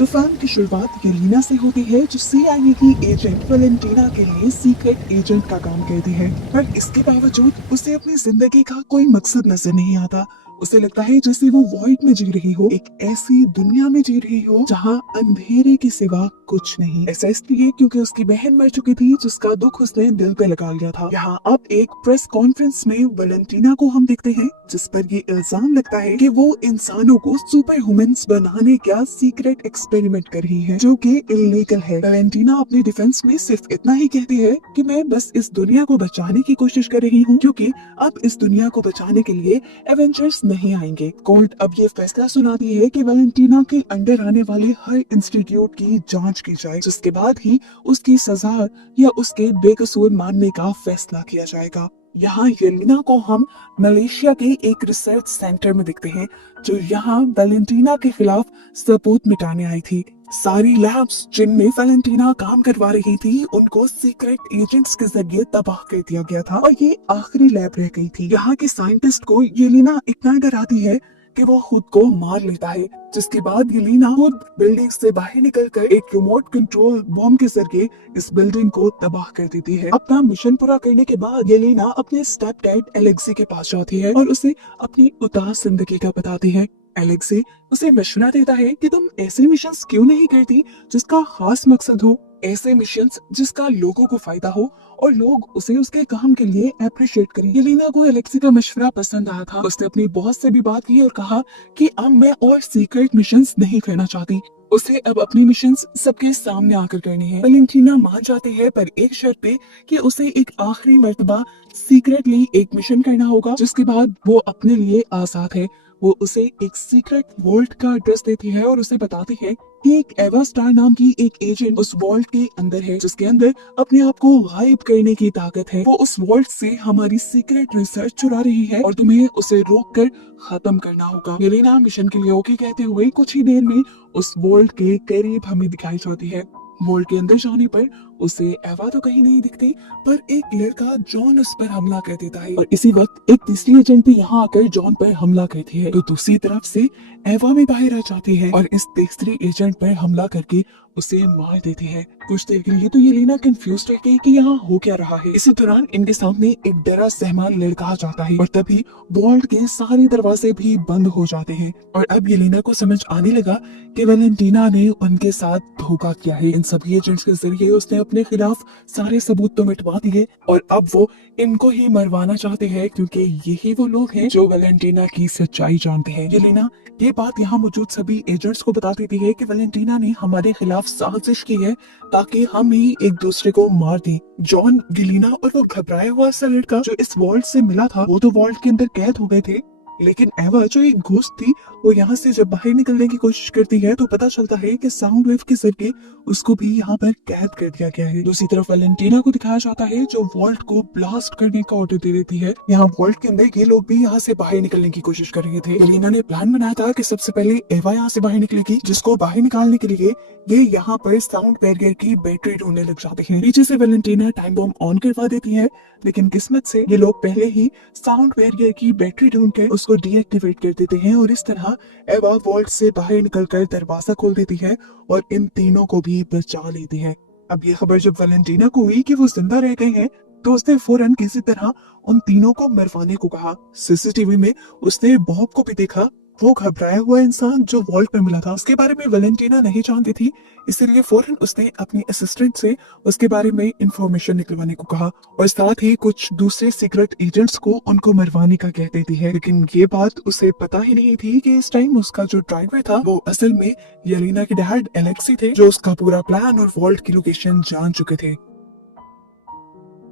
तूफान की शुरुआत येलेना से होती है, जो CIA की एजेंट वैलेंटीना के लिए सीक्रेट एजेंट का काम करती है। पर इसके बावजूद उसे अपनी जिंदगी का कोई मकसद नजर नहीं आता। उसे लगता है जैसे वो वॉइड में जी रही हो, एक ऐसी दुनिया में जी रही हो जहाँ अंधेरे के सिवा कुछ नहीं। ऐसा इसलिए क्योंकि उसकी बहन मर चुकी थी, जिसका दुख उसने दिल पे लगा लिया था। यहाँ अब एक प्रेस कॉन्फ्रेंस में वैलेंटीना को हम देखते हैं, जिस पर ये इल्जाम लगता है कि वो इंसानों को सुपर ह्यूमंस बनाने का सीक्रेट एक्सपेरिमेंट कर रही है, जो कि इलीगल है। वैलेंटीना अपने डिफेंस में सिर्फ इतना ही कहती है कि मैं बस इस दुनिया को बचाने की कोशिश कर रही हूँ, क्योंकि अब इस दुनिया को बचाने के लिए एवेंजर्स नहीं आएंगे। कोर्ट अब ये फैसला सुनाती है कि वैलेंटीना के अंडर आने वाले हर इंस्टीट्यूट की जांच की जाए, जिसके बाद ही उसकी सजा या उसके बेकसूर मानने का फैसला किया जाएगा। यहाँ येलेना को हम मलेशिया के एक रिसर्च सेंटर में देखते हैं, जो यहाँ वैलेंटीना के खिलाफ सबूत मिटाने आई थी। सारी लैब्स जिनमें वैलेंटीना काम करवा रही थी, उनको सीक्रेट एजेंट्स के जरिए तबाह कर दिया गया था और ये आखिरी लैब रह गई थी। यहाँ के साइंटिस्ट को येलेना इतना डराती है कि वो खुद को मार लेता है, जिसके बाद येलेना खुद बिल्डिंग से बाहर निकलकर एक रिमोट कंट्रोल बॉम्ब के जरिए इस बिल्डिंग को तबाह कर देती है। अपना मिशन पूरा करने के बाद येलेना अपने स्टेप डैड एलेक्सी के पास जाती है और उसे अपनी उदास जिंदगी का बताती है। एलेक्सी उसे मशवरा देता है कि तुम ऐसे मिशंस क्यों नहीं करती जिसका खास मकसद हो, ऐसे मिशंस जिसका लोगों को फायदा हो और लोग उसे उसके काम के लिए अप्रिशिएट करें। येलेना को एलेक्सी का मशवरा पसंद आया था। उसने अपनी बॉस से भी बात की और कहा कि अब मैं और सीक्रेट मिशंस नहीं करना चाहती। उसे अब अपनी मिशंस सबके सामने आकर करनी है। वैलेंटीना मान जाती है, पर एक शर्त पे कि उसे एक आखिरी मर्तबा सीक्रेटली एक मिशन करना होगा, जिसके बाद वो अपने लिए आजाद है। वो उसे एक सीक्रेट वॉल्ट का एड्रेस देती है और उसे बताती है कि एक एवा स्टार नाम की एक एजेंट उस वॉल्ट के अंदर है, जिसके अंदर अपने आप को गायब करने की ताकत है। वो उस वॉल्ट से हमारी सीक्रेट रिसर्च चुरा रही है और तुम्हें उसे रोक कर खत्म करना होगा। येलेना मिशन के लिए ओके कहते हुए कुछ ही देर में उस वॉल्ट के करीब हमें दिखाई जाती है। वॉल्ट के अंदर जाने पर उसे एवा तो कहीं नहीं दिखती, पर एक लड़का जॉन उस पर हमला कर देता है और इसी वक्त एक तीसरी एजेंट भी यहाँ आकर जॉन पर हमला करती है। तो दूसरी तरफ से एवा भी बाहर आ जाती है और इस तीसरी एजेंट पर हमला करके उसे मार देती है। कुछ देर के लिए तो येलेना कंफ्यूज रहती है कि यहाँ हो क्या रहा है। इसी दौरान इनके सामने एक डरा सहमान लड़का आ जाता है और तभी वॉल्ट के सारे दरवाजे भी बंद हो जाते हैं और अब येलेना को समझ आने लगा कि वैलेंटीना ने उनके साथ धोखा किया है। इन सभी एजेंट्स के जरिए उसने अपने खिलाफ सारे सबूत तो मिटवा दिए और अब वो इनको ही मरवाना चाहते हैं, क्योंकि यही वो लोग हैं जो वैलेंटीना की सच्चाई जानते हैं। येलेना ये बात यहाँ मौजूद सभी एजेंट्स को बता देती है कि वैलेंटीना ने हमारे खिलाफ साजिश की है ताकि हम ही एक दूसरे को मार दें। जॉन, येलेना और वो घबराया हुआ सा लड़का जो इस वॉल्ट से मिला था, वो तो वॉल्ट के अंदर कैद हो गए थे, लेकिन एवा जो एक घोस्ट थी, वो यहाँ से जब बाहर निकलने की कोशिश करती है तो पता चलता है कि साउंड वेव के जरिए उसको भी यहाँ पर कैद कर दिया गया है। दूसरी तरफ वैलेंटीना को दिखाया जाता है, जो वॉल्ट को ब्लास्ट करने का ऑर्डर दे देती है। यहाँ वॉल्ट के अंदर ये लोग भी यहाँ से बाहर निकलने की कोशिश कर रहे थे। येलेना ने प्लान बनाया था कि सबसे पहले एवा यहाँ से बाहर निकलेगी, जिसको बाहर निकालने के लिए ये यहाँ पर साउंड बैरियर की बैटरी ढूंढने लग जाते हैं। पीछे से वैलेंटीना टाइम बॉम्ब ऑन करवा देती है, लेकिन किस्मत से ये लोग पहले ही साउंड बैरियर की बैटरी ढूंढ कर उसको डीएक्टिवेट कर देते हैं और इस तरह एवा वॉल्ट से बाहर निकलकर दरवाजा खोल देती है और इन तीनों को भी बचा लेती है। अब ये खबर जब वैलेंटीना को हुई कि वो जिंदा रह गए हैं, तो उसने फौरन किसी तरह उन तीनों को मरवाने को कहा। सीसीटीवी में उसने बॉब को भी देखा, वो घबराया हुआ इंसान जो वॉल्ट में मिला था। उसके बारे में वैलेंटीना नहीं जानती थी, इसलिए फौरन उसने अपनी असिस्टेंट से उसके बारे में इंफॉर्मेशन निकलवाने को कहा और साथ ही कुछ दूसरे सीक्रेट एजेंट्स को उनको मरवाने का कह देती है। लेकिन ये बात उसे पता ही नहीं थी कि इस टाइम उसका जो ड्राइवर था वो असल में येलेना के डैड एलेक्सी थे, जो उसका पूरा प्लान और वॉल्ट की लोकेशन जान चुके थे।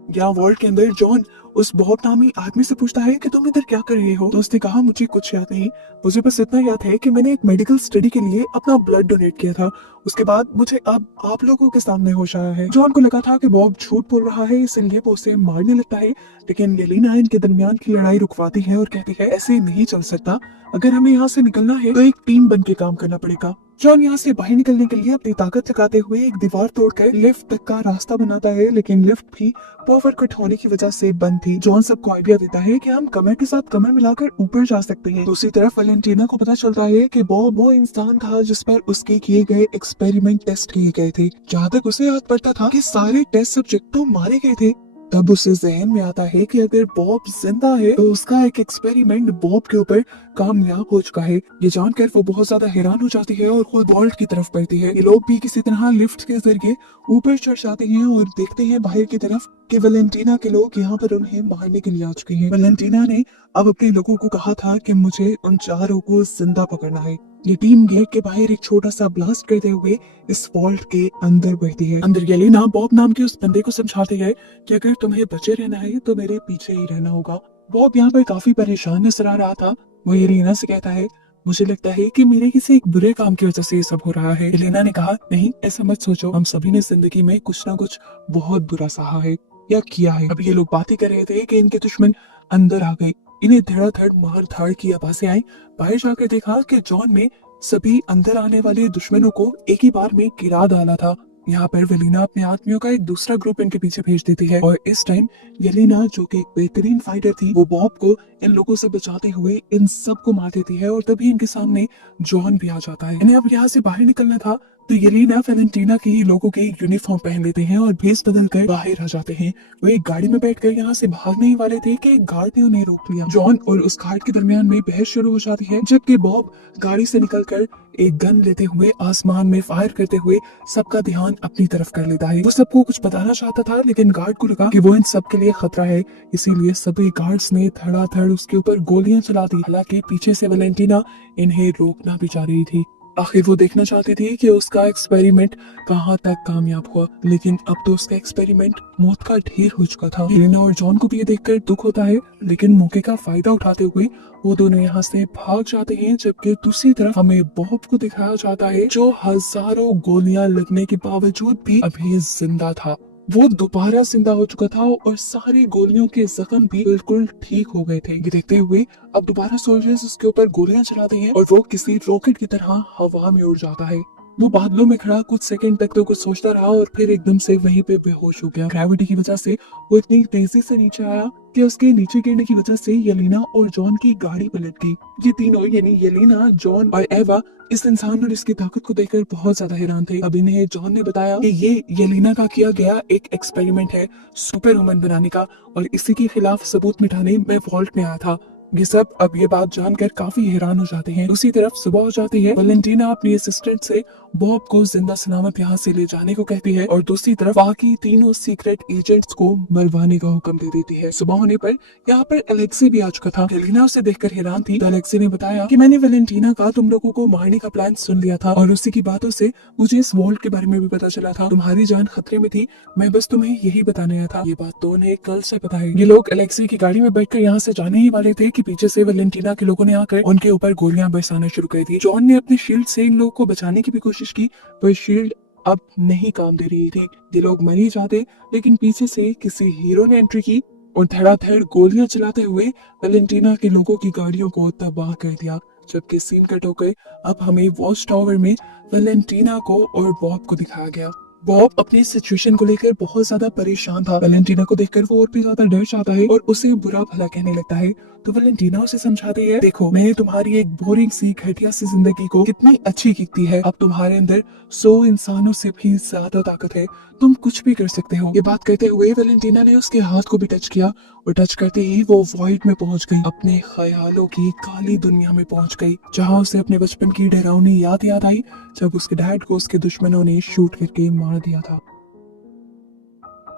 यहाँ वॉल्ट के अंदर जॉन उस बहुत नामी आदमी से पूछता है कि तुम इधर क्या कर रहे हो। तो उसने कहा, मुझे कुछ याद नहीं, मुझे बस इतना याद है कि मैंने एक मेडिकल स्टडी के लिए अपना ब्लड डोनेट किया था। उसके बाद मुझे अब आप लोगों के सामने होश आया है। जॉन को लगा था कि बॉब झूठ बोल रहा है, इसलिए वो उसे मारने लगता है, लेकिन येलेना इनके दरमियान की लड़ाई रुकवाती है और कहती है ऐसे नहीं चल सकता, अगर हमें यहाँ से निकलना है तो एक टीम बन के काम करना पड़ेगा। जॉन यहाँ से बाहर निकलने के लिए अपनी ताकत लगाते हुए एक दीवार तोड़कर लिफ्ट तक का रास्ता बनाता है, लेकिन लिफ्ट भी पावर कट होने की वजह से बंद बंद थी। जॉन सबको आइडिया देता है कि हम कमर के साथ कमर मिलाकर ऊपर जा सकते हैं। दूसरी तरफ वैलेंटीना को पता चलता है कि बॉब वो इंसान था जिस पर उसके किए गए एक्सपेरिमेंट टेस्ट किए गए थे। जहाँ तक उसे याद पड़ता था कि सारे टेस्ट सब्जेक्ट तो मारे गए थे। तब उसे जहन में आता है कि अगर बॉब जिंदा है तो उसका एक एक्सपेरिमेंट बॉब के ऊपर कामयाब हो चुका है। ये जानकर वो बहुत ज्यादा हैरान हो जाती है और खुद वॉल्ट की तरफ बढ़ती है। ये लोग भी किसी तरह लिफ्ट के जरिए ऊपर चढ़ जाते हैं और देखते हैं बाहर की तरफ कि वैलेंटीना के लोग यहाँ पर उन्हें मारने के लिए आ चुके हैं। वैलेंटीना ने अब अपने लोगों को कहा था कि मुझे उन चारों को जिंदा पकड़ना है। ये टीम गेट के बाहर एक छोटा सा ब्लास्ट करते हुए इस वॉल्ट के अंदर बढ़ती है। अंदर येलेना बॉब नाम के उस बंदे को समझाती है कि अगर तुम्हें बचे रहना है तो मेरे पीछे ही रहना होगा। बॉब यहाँ पर काफी परेशान नजर आ रहा था। वो येलेना से कहता है, मुझे लगता है कि मेरे किसी एक बुरे काम की वजह से ये सब हो रहा है। येलेना ने कहा, नहीं ऐसा मत सोचो, हम सभी ने जिंदगी में कुछ ना कुछ बहुत बुरा सहा है या किया है। अब ये लोग बातें कर रहे थे कि इनके दुश्मन अंदर आ गए। इन्हें धड़ाधड़ मार धाड़ की आवाजें आई। बाहर जाकर देखा कि जॉन ने सभी अंदर आने वाले दुश्मनों को एक ही बार में गिरा डाला था। यहाँ पर वेलिना अपने आदमियों का एक दूसरा ग्रुप इनके पीछे भेज देती है और इस टाइम येलेना जो कि एक बेहतरीन फाइटर थी, वो बॉब को इन लोगों से बचाते हुए इन सब को मार देती है और तभी इनके सामने जॉन भी आ जाता है। इन्हें अब यहाँ से बाहर निकलना था तो येलेना वैलेंटीना के लोगों के यूनिफॉर्म पहन लेते हैं और भेस बदल कर बाहर आ जाते हैं। वो एक गाड़ी में बैठकर यहाँ से भागने ही वाले थे कि एक गार्ड ने उन्हें रोक लिया। जॉन और उस गार्ड के दरमियान में बहस शुरू हो जाती है, जबकि बॉब गाड़ी से निकलकर एक गन लेते हुए आसमान में फायर करते हुए सबका ध्यान अपनी तरफ कर लेता है। वो सबको कुछ बताना चाहता था लेकिन गार्ड को लगा कि वो इन सब के लिए खतरा है, इसीलिए सभी गार्ड्स ने धड़ाधड़ उसके ऊपर गोलियां चला दी। हालांकि पीछे से वैलेंटीना इन्हें रोकना भी चाह रही थी। आखिर वो देखना चाहती थी कि उसका एक्सपेरिमेंट कहाँ तक कामयाब हुआ, लेकिन अब तो उसका एक्सपेरिमेंट मौत का ढेर हो चुका था। येलेना और जॉन को भी ये देखकर दुख होता है, लेकिन मौके का फायदा उठाते हुए वो दोनों यहाँ से भाग जाते हैं। जबकि दूसरी तरफ हमें बॉब को दिखाया जाता है जो हजारों गोलियां लगने के बावजूद भी अभी जिंदा था। वो दोबारा जिंदा हो चुका था और सारी गोलियों के जख्म भी बिल्कुल ठीक हो गए थे। ये देखते हुए अब दोबारा सोल्जर्स उसके ऊपर गोलियां चलाते हैं और वो किसी रॉकेट की तरह हवा में उड़ जाता है। वो बादलों में खड़ा कुछ सेकंड तक तो कुछ सोचता रहा और फिर एकदम से वहीं पे बेहोश हो गया। ग्रेविटी की वजह से वो इतनी तेजी से नीचे आया कि उसके नीचे गिरने की वजह से येलेना और जॉन की गाड़ी पलट गई। ये तीनों यानी येलेना, जॉन और एवा इस इंसान और इसकी ताकत को देखकर बहुत ज्यादा हैरान थे। अब इन्हें जॉन ने बताया कि ये येलेना का किया गया एक एक्सपेरिमेंट है सुपर वुमन बनाने का और इसी के खिलाफ सबूत मिटाने मैं वॉल्ट में आया था। ये सब अब ये बात जानकर काफी हैरान हो जाते हैं। दूसरी तरफ सुबह हो जाती है। वैलेंटीना अपनी असिस्टेंट से बॉब को जिंदा सलामत यहाँ से ले जाने को कहती है और दूसरी तरफ बाकी तीनों सीक्रेट एजेंट्स को मरवाने का हुक्म दे देती है। सुबह होने पर यहाँ पर एलेक्सी भी आ चुका था। येलेना उसे देखकर हैरान थी तो एलेक्सी ने बताया कि मैंने वैलेंटीना का तुम लोगों को मारने का प्लान सुन लिया था और उसी की बातों से मुझे इस वॉल्ट के बारे में भी पता चला था। तुम्हारी जान खतरे में थी, मैं बस तुम्हें यही बताने आया था। ये बात तो उन्हें कल से पता है। ये लोग एलेक्सी की गाड़ी में बैठकर यहाँ से जाने ही वाले थे कि पीछे से वैलेंटीना के लोगों ने आकर उनके ऊपर गोलियां बरसाना शुरू कर दी। जॉन ने अपने शील्ड से इन लोगों को बचाने की भी कोशिश की पर शील्ड अब नहीं काम दे रही थी। ये लोग मर ही जाते, लेकिन पीछे से किसी हीरो ने एंट्री की और धड़ाधड़ गोलियां चलाते हुए वैलेंटीना के लोगों की गाड़ियों को तबाह कर दिया। जबकि सीन कट होकर अब हमें वॉच टावर में वैलेंटीना को और बॉब को दिखाया गया। बॉब अपनी सिचुएशन को लेकर बहुत ज्यादा परेशान था। वैलेंटीना को देखकर वो और भी ज्यादा डर जाता है और उसे बुरा भला कहने लगता है। तो वैलेंटीना उसे समझाती है, देखो मैंने तुम्हारी एक बोरिंग सी घटिया सी जिंदगी को कितनी अच्छी की थी है। अब तुम्हारे अंदर 100 इंसानों से भी ज्यादा ताकत है, तुम कुछ भी कर सकते हो। ये बात कहते हुए वैलेंटीना ने उसके हाथ को भी टच किया और टच करते ही वो वॉइड में पहुंच गई, अपने ख्यालों की काली दुनिया में पहुंच गई, जहां उसे अपने बचपन की डरावनी याद आई जब उसके डैड को उसके दुश्मनों ने शूट करके मार दिया था।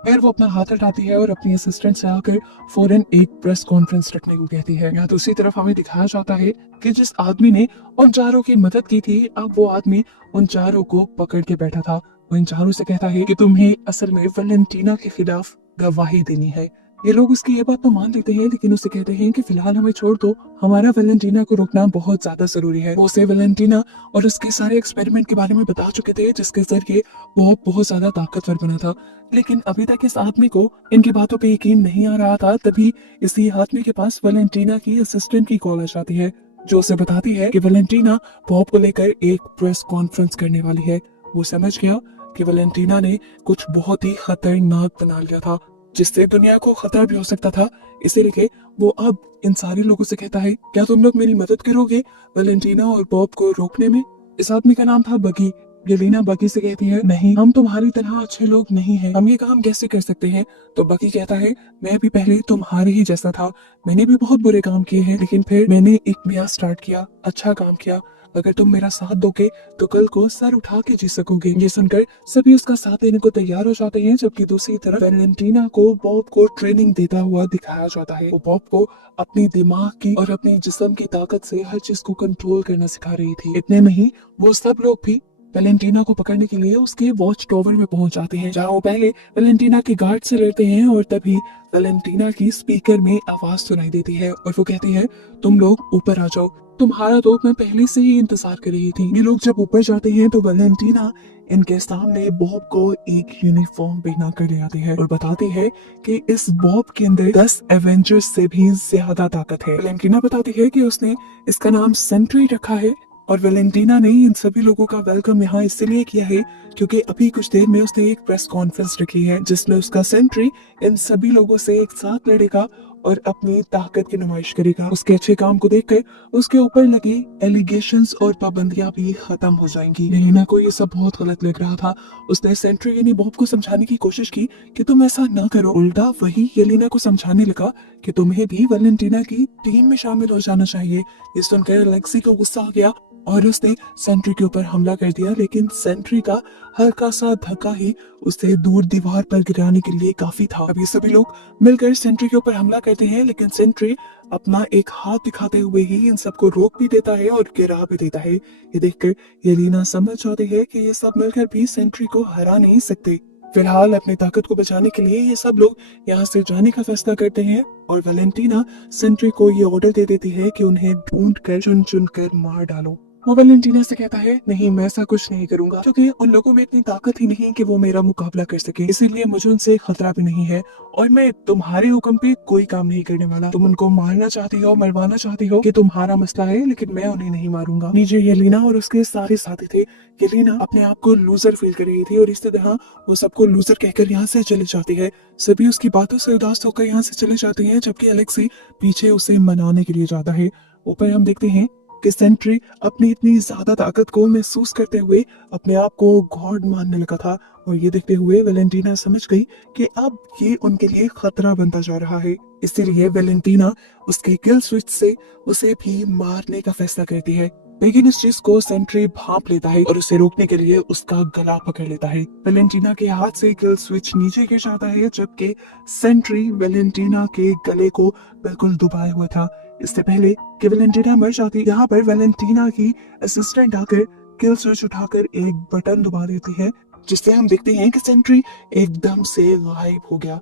फिर वो अपना हाथ हटाती है और अपनी असिस्टेंट से आकर फौरन एक प्रेस कॉन्फ्रेंस रखने को कहती है। यहाँ दूसरी तरफ हमें दिखाया जाता है कि जिस आदमी ने उन चारों की मदद की थी, अब वो आदमी उन चारों को पकड़ के बैठा था। वो इन चारों से कहता है कि तुम्हें असल में वैलेंटीना के खिलाफ गवाही देनी है। ये लोग उसकी ये बात तो मान लेते हैं, लेकिन उसे कहते हैं कि फिलहाल हमें छोड़ दो, हमारा वैलेंटीना को रोकना बहुत ज्यादा जरूरी है। वो उसे वैलेंटीना और उसके सारे एक्सपेरिमेंट के बारे में बता चुके थे, जिसके जरिए वो बहुत ज्यादा ताकतवर बना था। लेकिन अभी तक इस आदमी को इनकी बातों पे यकीन नहीं आ रहा था। तभी इसी आदमी के पास वैलेंटीना की असिस्टेंट की कॉल आ जाती है, जो उसे बताती है कि वैलेंटीना बॉब को लेकर एक प्रेस कॉन्फ्रेंस करने वाली है। वो समझ गया कि वैलेंटीना ने कुछ बहुत ही खतरनाक बना लिया था। जिससे दुनिया को खतरा भी हो सकता था। इसीलिए वो अब इन सारे लोगों से कहता है, क्या तुम लोग मेरी मदद करोगे वैलेंटीना और बॉब को रोकने में। इस आदमी का नाम था बगी। येलेना बगी से कहती है, नहीं, हम तुम्हारी तरह अच्छे लोग नहीं हैं, हम ये काम कैसे कर सकते हैं। तो बगी कहता है, मैं भी पहले तुम्हारे ही जैसा था, मैंने भी बहुत बुरे काम किए हैं, लेकिन फिर मैंने एक नया स्टार्ट किया, अच्छा काम किया। अगर तुम मेरा साथ दोगे तो कल को सर उठा के जी सकोगे। ये सुनकर सभी उसका साथ देने को तैयार हो जाते हैं, जबकि दूसरी तरफ वैलेंटीना को बॉब को ट्रेनिंग देता हुआ दिखाया जाता है। वो बॉब को अपनी दिमाग की और अपनी जिस्म की ताकत से हर चीज को कंट्रोल करना सिखा रही थी। इतने में ही वो सब लोग भी वैलेंटीना को पकड़ने के लिए उसके वॉच टावर में पहुंच जाते हैं, जहां वो पहले वैलेंटीना के गार्ड से लड़ते हैं और तभी वैलेंटीना की स्पीकर में आवाज सुनाई देती है और वो कहती है, तुम लोग ऊपर आ जाओ, तुम्हारा तो मैं पहले से ही इंतजार कर रही थी। ये लोग जब ऊपर जाते हैं तो वैलेंटीना इनके सामने बॉब को एक यूनिफॉर्म पहना कर ले आती है और बताती है कि इस बॉब के अंदर 10 एवेंजर्स से भी ज्यादा ताकत है। वैलेंटीना बताती है कि उसने इसका नाम सेंट्री रखा है और वैलेंटीना ने इन सभी लोगों का वेलकम यहाँ इसलिए किया है क्योंकि अभी कुछ देर में उसने एक प्रेस कॉन्फ्रेंस रखी है जिसमें उसका सेंट्री इन सभी लोगों से एक साथ लड़ेगा और अपनी ताकत की नुमाइश करेगा। उसके अच्छे काम को देखकर उसके ऊपर लगी एलिगेशंस और पाबंदियां भी खत्म हो जाएंगी। येलेना को ये सब बहुत गलत लग रहा था। उसने सेंट्री यानी बॉब को समझाने की कोशिश की कि तुम ऐसा न करो। उल्टा वही येलेना को समझाने लगा कि तुम्हें भी वैलेंटीना की टीम में शामिल हो जाना चाहिए। ये सुनकर अलेक्सी को गुस्सा आ गया और उसने सेंट्री के ऊपर हमला कर दिया, लेकिन सेंट्री का हल्का सा धक्का ही उसे दूर दीवार पर गिराने के लिए काफी था। अब ये सभी लोग मिलकर सेंट्री के ऊपर हमला करते हैं, लेकिन सेंट्री अपना एक हाथ दिखाते हुए ही इन सबको रोक भी देता है और गिरा भी देता है। ये देखकर येलेना समझ जाती है कि ये सब मिलकर भी सेंट्री को हरा नहीं सकते। फिलहाल अपनी ताकत को बचाने के लिए ये सब लोग यहाँ से जाने का फैसला करते हैं और वैलेंटीना सेंट्री को ये ऑर्डर दे देती है कि उन्हें ढूंढ कर चुन चुन कर मार डालो। वो वैलेंटीना से कहता है, नहीं, मैं ऐसा कुछ नहीं करूंगा क्योंकि उन लोगों में इतनी ताकत ही नहीं कि वो मेरा मुकाबला कर सके, इसीलिए मुझे उनसे खतरा भी नहीं है और मैं तुम्हारे हुक्म पे कोई काम नहीं करने वाला। तुम उनको मारना चाहती हो, मरवाना चाहती हो, कि तुम्हारा मसला है, लेकिन मैं उन्हें नहीं मारूंगा। नीचे येलेना और उसके सारे साथी थे। येलेना अपने आप को लूजर फील कर रही थी और इस तरह वो सबको लूजर कहकर यहाँ से चले जाती है। सभी उसकी बातों से उदास होकर यहाँ से चले जाते हैं, जबकि अलेक्सी पीछे उसे मनाने के लिए जाता है। ऊपर हम देखते हैं कि सेंट्री अपनी इतनी ज्यादा ताकत को महसूस करते हुए अपने आप को गॉड मानने लगा था और ये देखते हुए वैलेंटीना समझ गई कि अब ये उनके लिए खतरा बनता जा रहा है। इसीलिए वैलेंटीना उसके किल स्विच से उसे भी मारने का फैसला करती है, लेकिन इस चीज को सेंट्री भांप लेता है और उसे रोकने के लिए उसका गला पकड़ लेता है। वैलेंटीना के हाथ से किल स्विच नीचे गिर जाता है, जबकि सेंट्री वैलेंटीना के गले को बिल्कुल दबाए हुआ था। इससे पहले कि वैलेंटीना मर जाती, यहाँ पर वैलेंटीना की असिस्टेंट आकर किल स्विच उठाकर एक बटन दबा देती है, जिससे हम देखते हैं कि सेंट्री एकदम से गायब हो गया।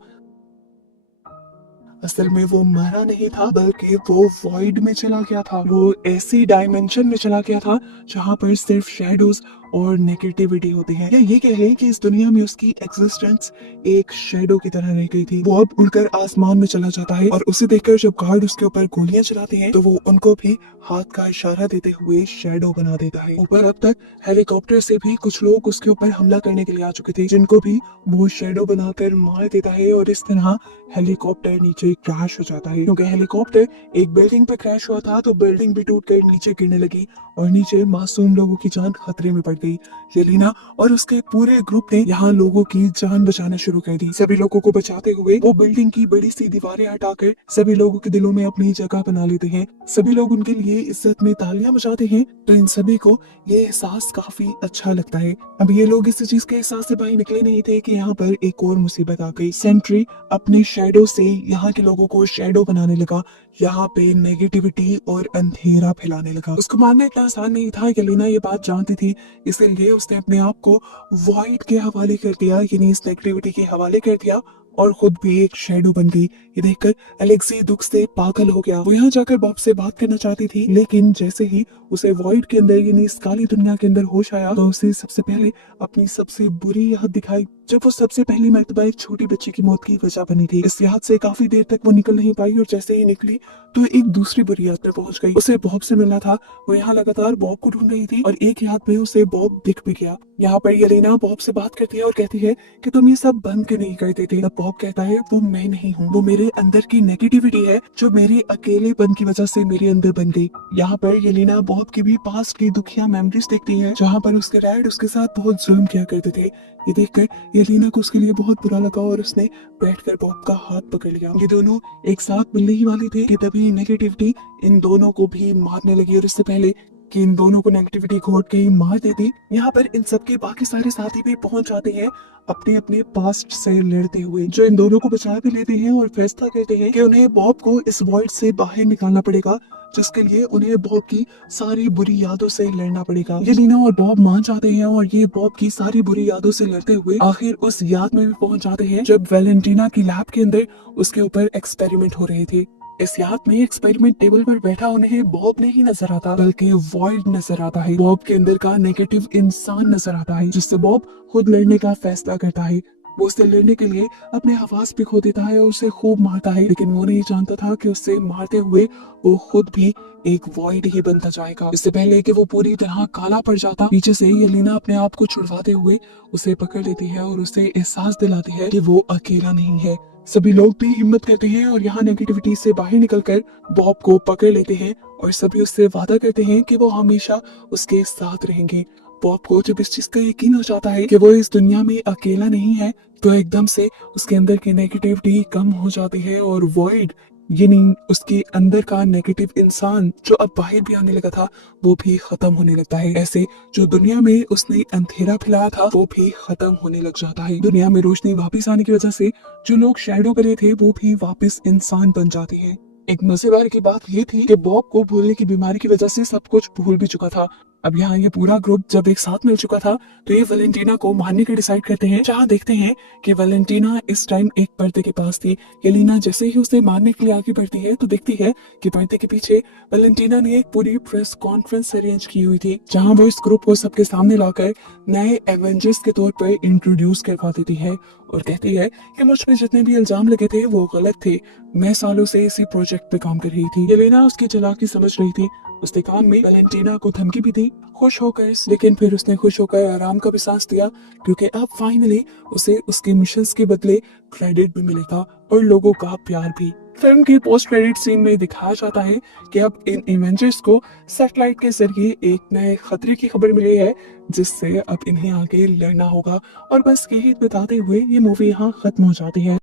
असल में वो मरा नहीं था, बल्कि वो वॉइड में चला गया था। वो ऐसी डायमेंशन में चला गया था जहाँ पर सिर्फ शैडोज और नेगेटिविटी होती है, या ये कह लें कि इस दुनिया में उसकी एग्जिस्टेंस एक शैडो की तरह रह गई थी। वो अब उड़कर आसमान में चला जाता है और उसे देखकर जब गार्ड उसके ऊपर गोलियां चलाते हैं तो वो उनको भी हाथ का इशारा देते हुए शैडो बना देता है। ऊपर अब तक हेलीकॉप्टर से भी कुछ लोग उसके ऊपर हमला करने के लिए आ चुके थे, जिनको भी वो शैडो बनाकर मार देता है और इस तरह हेलीकॉप्टर नीचे क्रैश हो जाता है। क्योंकि हेलीकॉप्टर एक बिल्डिंग पे क्रैश हुआ था तो बिल्डिंग भी टूटकर नीचे गिरने लगी और नीचे मासूम लोगों की जान खतरे में पड़ गई। येलेना और उसके पूरे ग्रुप ने यहाँ लोगों की जान बचाना शुरू कर दी। सभी लोगों को बचाते हुए वो बिल्डिंग की बड़ी सी दीवारें हटाकर सभी लोगों के दिलों में अपनी जगह बना लेते हैं। सभी लोग उनके लिए इज्जत में तालियां बजाते हैं, तो इन सभी को ये एहसास काफी अच्छा लगता है। अब ये लोग इस चीज के एहसास से बाहर निकले नहीं थे कि यहाँ पर एक और मुसीबत आ गई। सेंट्री अपनी शैडो से यहाँ के लोगों को शैडो बनाने लगा, यहाँ पे नेगेटिविटी और अंधेरा फैलाने लगा। उसको मानना इतना आसान नहीं था। येलेना ये बात जानती थी, इसीलिए उसने अपने आप को वॉइड के हवाले कर दिया, यानी इस नेगेटिविटी के हवाले कर दिया और खुद भी एक शैडो बन गई। ये देखकर अलेक्सी दुख से पागल हो गया। वो यहाँ जाकर बॉब से बात करना चाहती थी, लेकिन जैसे ही उसे वॉइड के अंदर यानी इस काली दुनिया के अंदर होश आया तो उसे सबसे पहले अपनी सबसे बुरी याद दिखाई जब वो सबसे पहली मर्तबा एक छोटी बच्ची की मौत की वजह बनी थी। इस याद से काफी देर तक वो निकल नहीं पाई और जैसे ही निकली तो एक दूसरी बुरी याद में पहुंच गई। उसे बॉब से मिलना था। वो यहाँ लगातार बॉब को ढूंढ रही थी और एक याद में उसे बॉब दिख भी गया। यहाँ पर येलेना बॉब से बात करती है और कहती है कि तुम ये सब बंद क्यों नहीं करते थे। तब बॉब कहता है वो मैं नहीं हूँ, वो मेरे अंदर की नेगेटिविटी है जो मेरे अकेलेपन की वजह से मेरे अंदर बन गई। यहाँ पर येलेना बॉब की भी पास्ट की दुखिया मेमोरीज देखती है जहाँ पर उसके डैड उसके साथ बहुत जुल्म किया करते थे। ये देखकर येलेना को उसके लिए बहुत बुरा लगा और उसने बैठकर बॉब का हाथ पकड़ लिया। ये दोनों एक साथ मिलने ही वाले थे कि तभी नेगेटिविटी इन दोनों को भी मारने लगी और इससे पहले कि इन दोनों को नेगेटिविटी घोट के ही मार देती, यहाँ पर इन सबके बाकी सारे साथी भी पहुंच जाते हैं अपने अपने पास्ट से लड़ते हुए, जो इन दोनों को बचा भी लेते हैं और फैसला करते हैं कि उन्हें बॉब को इस वॉइड से बाहर निकालना पड़ेगा, जिसके लिए उन्हें बॉब की सारी बुरी यादों से लड़ना पड़ेगा। ये लीना और बॉब मान जाते हैं और ये बॉब की सारी बुरी यादों से लड़ते हुए आखिर उस याद में भी पहुंच जाते हैं जब वैलेंटीना की लैब के अंदर उसके ऊपर एक्सपेरिमेंट हो रहे थे। इस याद में एक्सपेरिमेंट टेबल पर बैठा उन्हें बॉब नहीं नजर आता बल्कि वॉइड नजर आता है। बॉब के अंदर का नेगेटिव इंसान नजर आता है जिससे बॉब खुद लड़ने का फैसला करता है। वो उससे लड़ने के लिए अपने आवाज भी खो देता है और उसे खूब मारता है, लेकिन वो नहीं जानता था कि उससे मारते हुए वो खुद भी एक वॉइड ही बनता जाएगा। इससे पहले कि वो पूरी तरह काला पड़ जाता, पीछे से येलेना अपने आप को छुड़वाते हुए उसे पकड़ लेती है और उसे एहसास दिलाती है कि वो अकेला नहीं है। सभी लोग भी हिम्मत करते हैं और यहाँ नेगेटिविटी से बाहर निकलकर बॉब को पकड़ लेते हैं और सभी उससे वादा करते हैं कि वो हमेशा उसके साथ रहेंगे। बॉब को जब इस चीज का यकीन हो जाता है कि वो इस दुनिया में अकेला नहीं है तो एकदम से उसके अंदर की नेगेटिविटी कम हो जाती है और वॉइड यानी उसके अंदर का नेगेटिव इंसान जो अब बाहर भी आने लगा था वो भी खत्म होने लगता है। ऐसे जो दुनिया में उसने अंधेरा फैलाया था वो भी खत्म होने लग जाता है। दुनिया में रोशनी वापस आने की वजह से जो लोग शैडो करे थे वो भी वापस इंसान बन जाते हैं। एक मजेदार की बात ये थी कि बॉब को भूलने की बीमारी की वजह से सब कुछ भूल भी चुका था। अब यहाँ ये पूरा ग्रुप जब एक साथ मिल चुका था तो ये वैलेंटीना को मारने का डिसाइड करते हैं। जहाँ देखते हैं कि वैलेंटीना इस टाइम एक पर्दे के पास थी। येलेना जैसे ही उसे मारने के लिए आगे बढ़ती है तो देखती है कि पर्दे के पीछे वैलेंटीना ने एक पूरी प्रेस कॉन्फ्रेंस अरेंज की हुई थी जहाँ वो इस ग्रुप को सबके सामने लाकर नए एवेंजर्स के तौर पर इंट्रोड्यूस करवा देती है और कहती है कि मुझ पे जितने भी इल्जाम लगे थे वो गलत थे, मैं सालों से इसी प्रोजेक्ट पे काम कर रही थी। येलेना उसकी चालाकी समझ रही थी। उसने काम में वैलेंटीना को धमकी भी दी खुश होकर, लेकिन फिर उसने खुश होकर आराम का भी सांस दिया क्योंकि अब फाइनली उसे उसके मिशंस के बदले क्रेडिट भी मिलेगा और लोगों का प्यार भी। फिल्म के पोस्ट क्रेडिट सीन में दिखाया जाता है कि अब इन एवेंजर्स को सैटेलाइट के जरिए एक नए खतरे की खबर मिली है जिससे अब इन्हें आगे लड़ना होगा। और बस यही बताते हुए ये मूवी यहाँ खत्म हो जाती है।